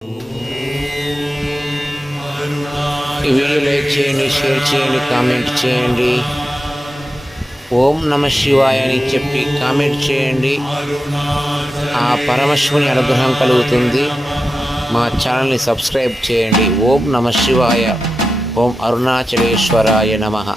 ఈ video like చేయండి, share చేయండి, కామెంట్ చేయండి. ఓం నమ శివాయ అని చెప్పి కామెంట్ చేయండి. ఆ పరమశివుని అనుగ్రహం కలుగుతుంది. మా ఛానల్ని సబ్స్క్రైబ్ చేయండి. ఓం నమ శివాయ. ఓం అరుణాచలేశ్వరాయ నమః.